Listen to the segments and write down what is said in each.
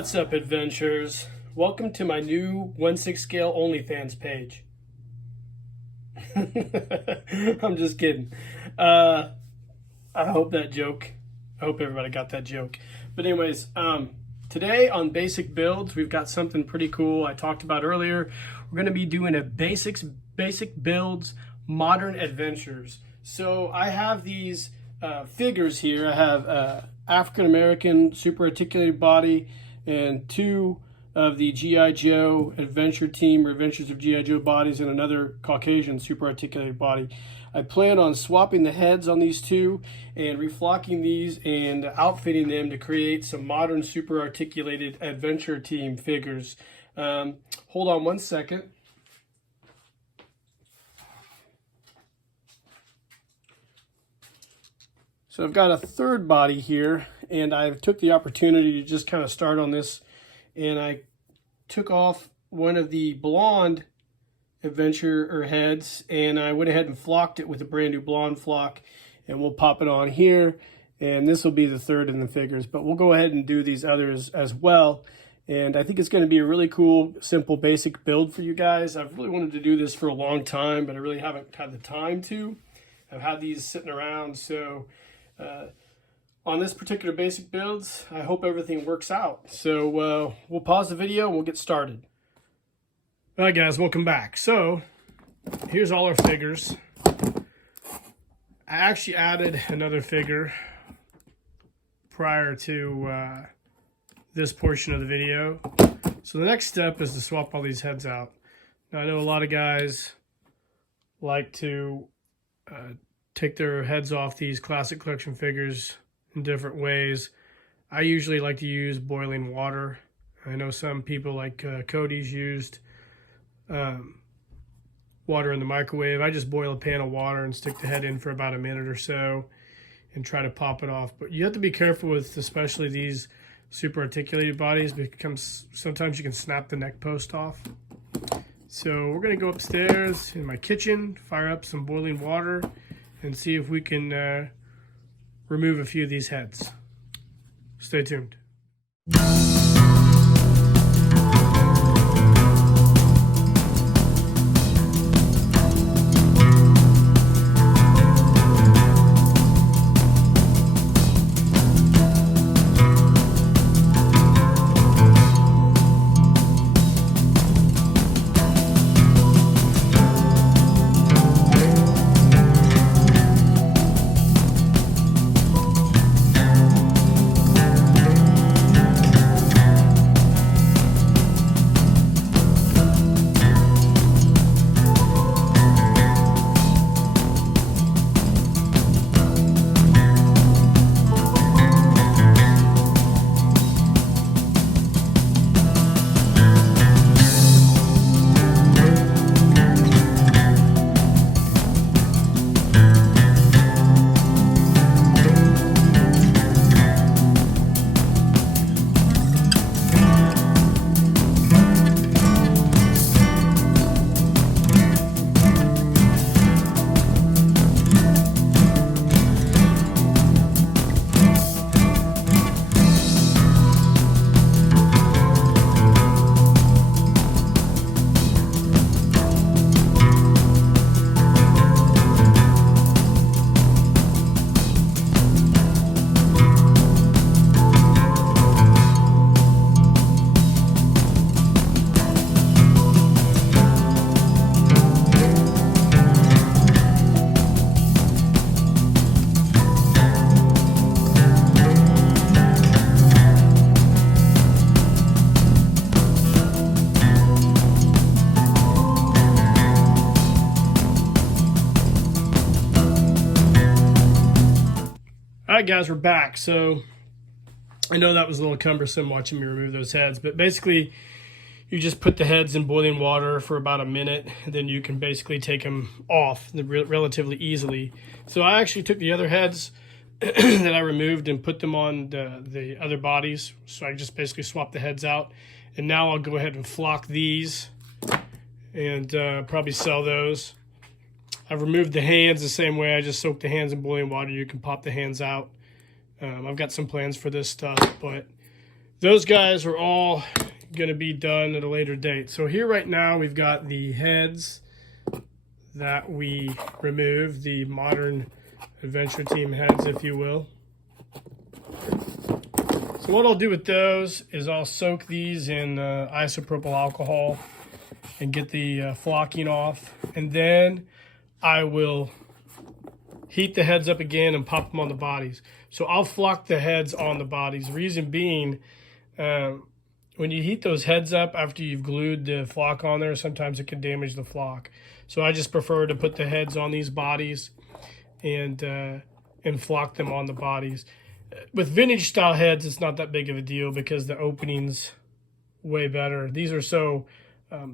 What's up, adventurers? Welcome to my new 1/6 scale OnlyFans page. I'm just kidding. I hope everybody got that joke. But anyways, today on Basic Builds, we've got something pretty cool I talked about earlier. We're going to be doing a basic builds modern adventures. So I have these figures here. I have African American super articulated body and two of the G.I. Joe Adventure Team or Adventures of G.I. Joe bodies and another Caucasian super articulated body. I plan on swapping the heads on these two and reflocking these and outfitting them to create some modern super articulated Adventure Team figures. Hold on one second. So I've got a third body here, and I took the opportunity to just kind of start on this, and I took off one of the blonde adventurer heads, and I went ahead and flocked it with a brand new blonde flock, and we'll pop it on here, and this will be the third in the figures, but we'll go ahead and do these others as well. And I think it's going to be a really cool, simple, basic build for you guys. I've really wanted to do this for a long time, but I really haven't had the time to. I've had these sitting around, so on this particular basic builds, I hope everything works out. So we'll pause the video and we'll get started. All right, guys, welcome back. So here's all our figures. I actually added another figure prior to this portion of the video. So the next step is to swap all these heads out. Now, I know a lot of guys like to take their heads off these classic collection figures in different ways. I usually like to use boiling water. I know some people like Cody's used water in the microwave. I just boil a pan of water and stick the head in for about a minute or so and try to pop it off. But you have to be careful with especially these super articulated bodies because sometimes you can snap the neck post off. So we're going to go upstairs in my kitchen, fire up some boiling water, and see if we can remove a few of these heads. Stay tuned. All right, guys, we're back. So I know that was a little cumbersome watching me remove those heads, but basically you just put the heads in boiling water for about a minute, and then you can basically take them off relatively easily. So I actually took the other heads that I removed and put them on the other bodies. So I just basically swapped the heads out. And now I'll go ahead and flock these and probably sell those. I've removed the hands the same way. I just soaked the hands in boiling water. You can pop the hands out. I've got some plans for this stuff, but those guys are all going to be done at a later date. So here right now we've got the heads that we removed, the Modern Adventure Team heads, if you will. So what I'll do with those is I'll soak these in isopropyl alcohol and get the flocking off, and then I will heat the heads up again and pop them on the bodies. So I'll flock the heads on the bodies. Reason being, when you heat those heads up after you've glued the flock on there, sometimes it can damage the flock. So I just prefer to put the heads on these bodies and flock them on the bodies. With vintage style heads, it's not that big of a deal because the opening's way better. These are so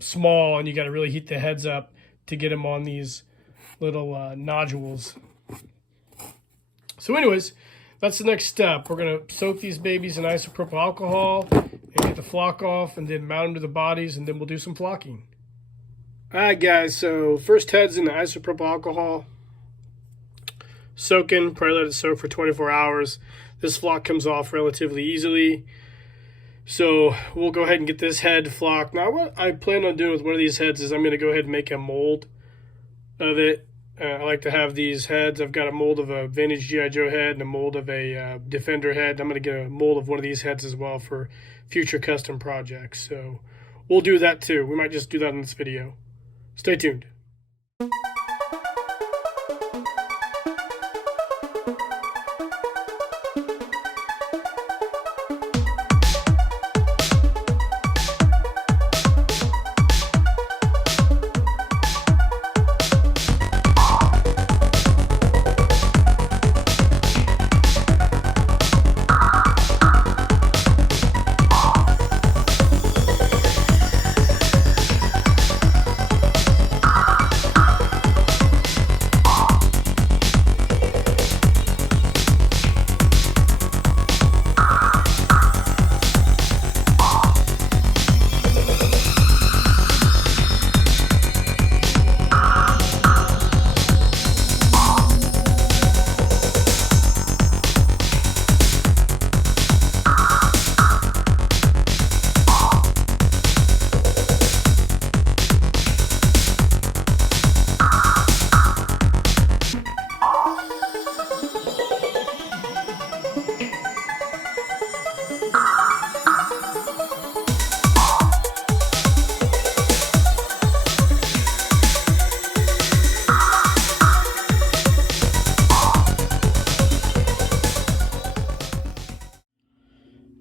small, and you got to really heat the heads up to get them on these little nodules. So anyways, that's the next step. We're going to soak these babies in isopropyl alcohol and get the flock off, and then mount them to the bodies, and then we'll do some flocking. All right, guys, so first heads in the isopropyl alcohol. Soaking, probably let it soak for 24 hours. This flock comes off relatively easily. So we'll go ahead and get this head flocked. Now what I plan on doing with one of these heads is I'm going to go ahead and make a mold of it. I like to have these heads. I've got a mold of a vintage G.I. Joe head and a mold of a Defender head. I'm going to get a mold of one of these heads as well for future custom projects. So we'll do that too. We might just do that in this video. Stay tuned.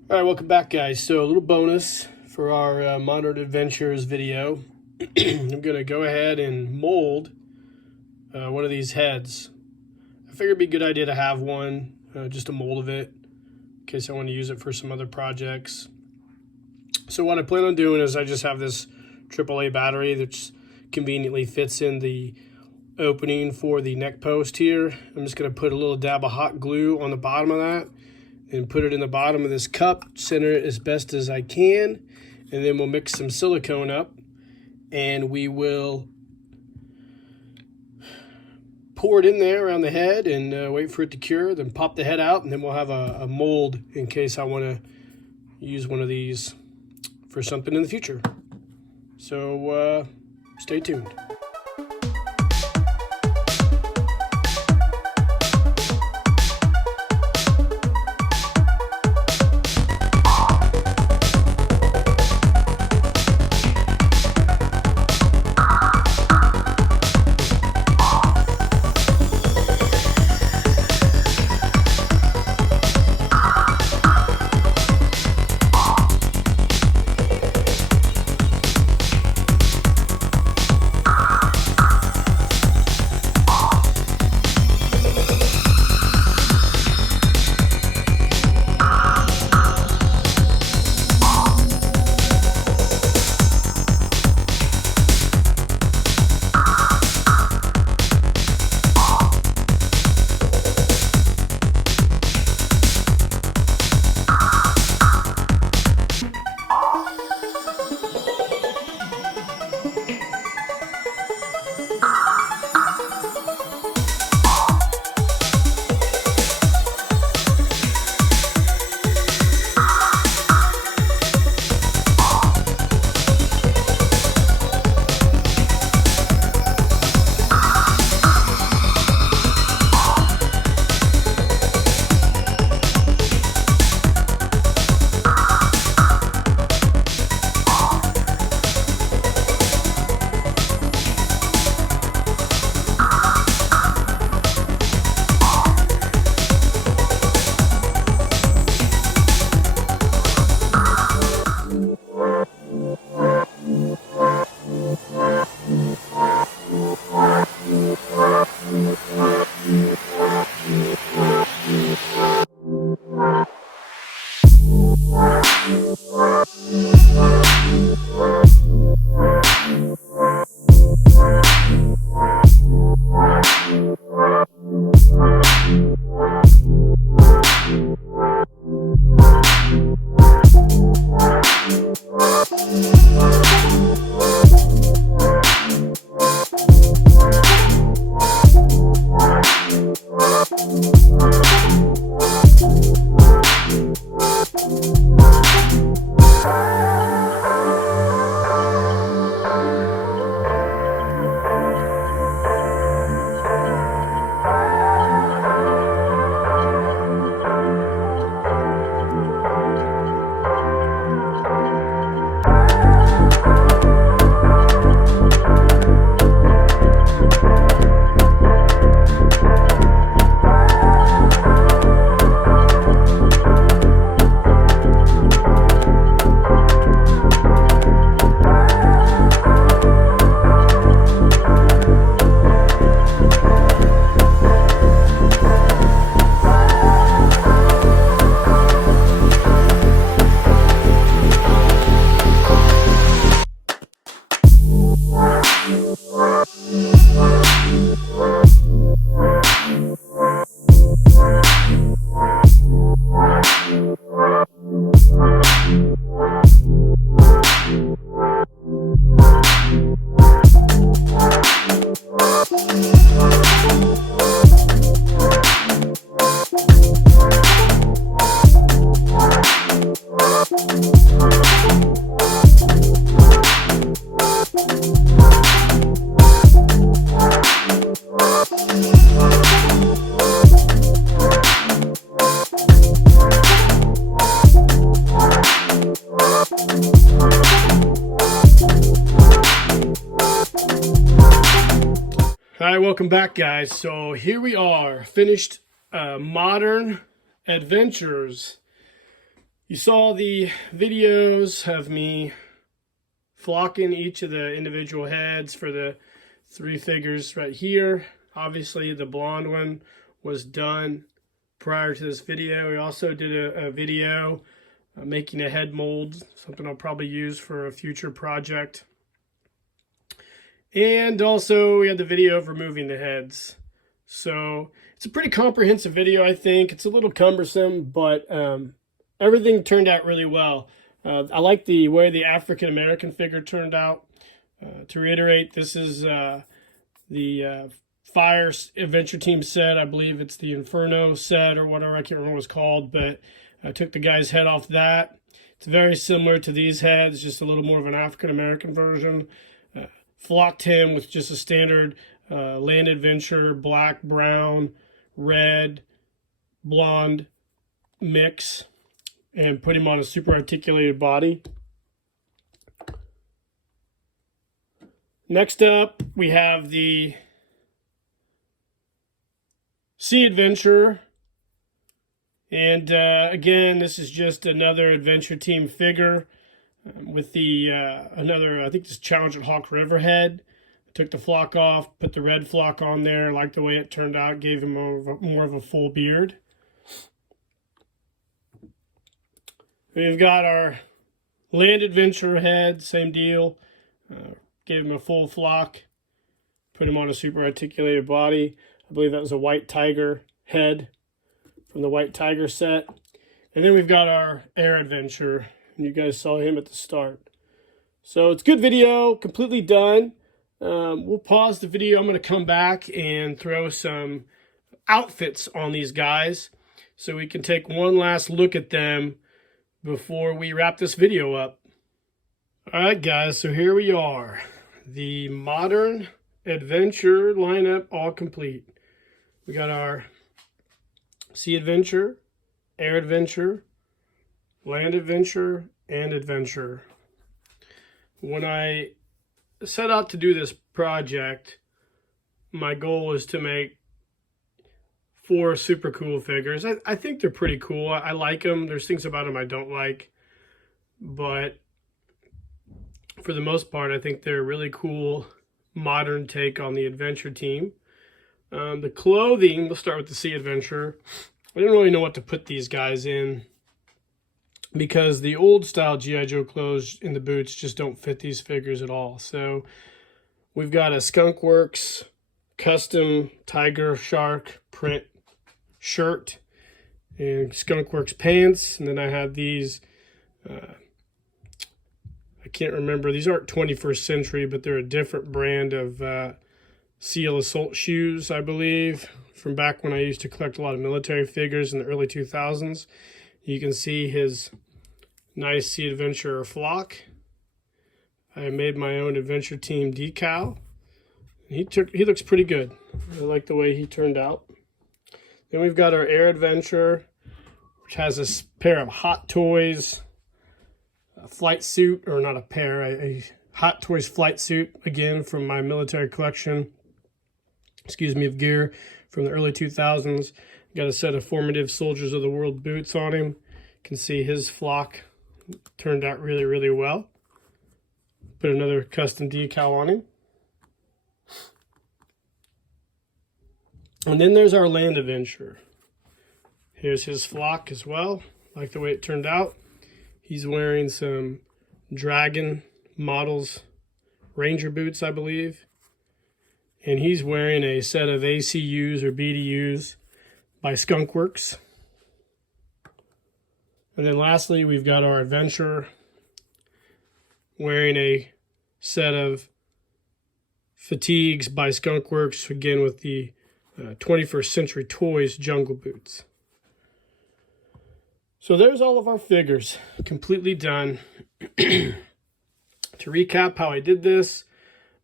All right, welcome back, guys. So a little bonus for our Modern Adventures video. I'm going to go ahead and mold one of these heads. I figured it'd be a good idea to have one, just a mold of it, in case I want to use it for some other projects. So what I plan on doing is I just have this AAA battery that conveniently fits in the opening for the neck post here. I'm just going to put a little dab of hot glue on the bottom of that and put it in the bottom of this cup, center it as best as I can, and then we'll mix some silicone up, and we will pour it in there around the head and wait for it to cure, then pop the head out, and then we'll have a mold in case I want to use one of these for something in the future. So stay tuned. welcome back, guys. So here we are, finished Modern Adventures. You saw the videos of me flocking each of the individual heads for the 3 figures right here. Obviously, the blonde one was done prior to this video. We also did a video making a head mold, something I'll probably use for a future project. And also we had the video of removing the heads. So it's a pretty comprehensive video, I think. It's a little cumbersome, but everything turned out really well. I like the way the African American figure turned out. To reiterate, this is the Fire Adventure Team set. I believe it's the Inferno set or whatever. I can't remember what it's called, but I took the guy's head off that. It's very similar to these heads, just a little more of an African American version. Flocked him with just a standard Land Adventure black, brown, red, blonde mix, and put him on a super articulated body. Next up, we have the Sea Adventure. And again, this is just another Adventure Team figure. With the another, I think this Challenge at Hawk River head. Took the flock off, put the red flock on there. Liked the way it turned out. Gave him more of a full beard. We've got our Land Adventure head, same deal. Gave him a full flock. Put him on a super articulated body. I believe that was a White Tiger head from the White Tiger set. And then we've got our Air Adventure. And you guys saw him at the start. So it's good video, completely done. We'll pause the video. I'm going to come back and throw some outfits on these guys so we can take one last look at them before we wrap this video up. All right, guys, so here we are. The Modern Adventure lineup all complete. We got our Sea Adventure, Air Adventure, Land Adventure, and Adventure. When I set out to do this project, my goal was to make 4 super cool figures. I think they're pretty cool. I like them. There's things about them I don't like, but for the most part, I think they're a really cool modern take on the Adventure Team. The clothing, we'll start with the Sea Adventure. I didn't really know what to put these guys in, because the old style G.I. Joe clothes in the boots just don't fit these figures at all. So we've got a Skunk Works custom tiger shark print shirt and Skunk Works pants. And then I have these, I can't remember, these aren't 21st Century, but they're a different brand of Seal Assault shoes, I believe, from back when I used to collect a lot of military figures in the early 2000s. You can see his nice Sea Adventure flock. I made my own Adventure Team decal. He looks pretty good. I like the way he turned out. Then we've got our Air Adventure, which has a pair of Hot Toys flight suit, or not a pair, a Hot Toys flight suit, again from my military collection, of gear from the early 2000s. Got a set of Formative Soldiers of the World boots on him. You can see his flock turned out really, really well. Put another custom decal on him. And then there's our Land Adventure. Here's his flock as well. Like the way it turned out. He's wearing some Dragon Models Ranger boots, I believe. And he's wearing a set of ACUs or BDUs by Skunk Works. And then lastly, we've got our Adventure wearing a set of fatigues by Skunk Works, again with the 21st Century Toys Jungle Boots. So there's all of our figures, completely done. To recap how I did this,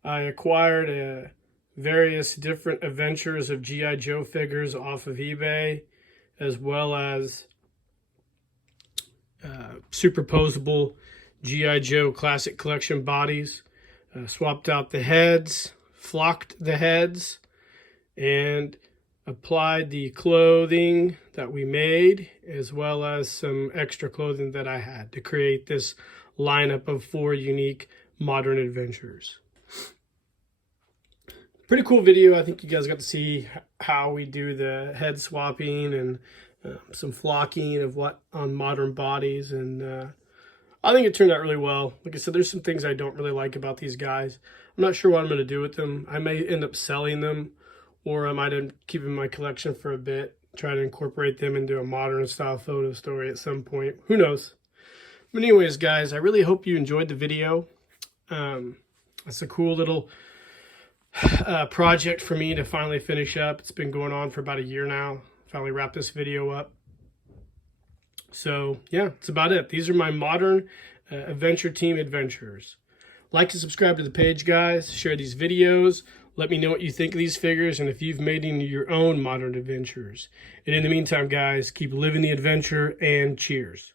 I acquired various different adventures of G.I. Joe figures off of eBay, as well as superposable G.I. Joe Classic Collection bodies. Swapped out the heads, flocked the heads, and applied the clothing that we made, as well as some extra clothing that I had to create this lineup of 4 unique modern adventurers. Pretty cool video. I think you guys got to see how we do the head swapping and some flocking of what on modern bodies, and I think it turned out really well. Like I said, there's some things I don't really like about these guys. I'm not sure what I'm going to do with them. I may end up selling them, or I might end up keeping my collection for a bit, try to incorporate them into a modern style photo story at some point. Who knows? But anyways, guys, I really hope you enjoyed the video. It's a cool little project for me to finally finish up. It's been going on for about a year now. Finally wrap this video up. So yeah, that's about it. These are my modern adventure team adventurers. Like and subscribe to the page, guys. Share these videos. Let me know what you think of these figures and if you've made any of your own modern adventurers. And in the meantime, guys, keep living the adventure and cheers.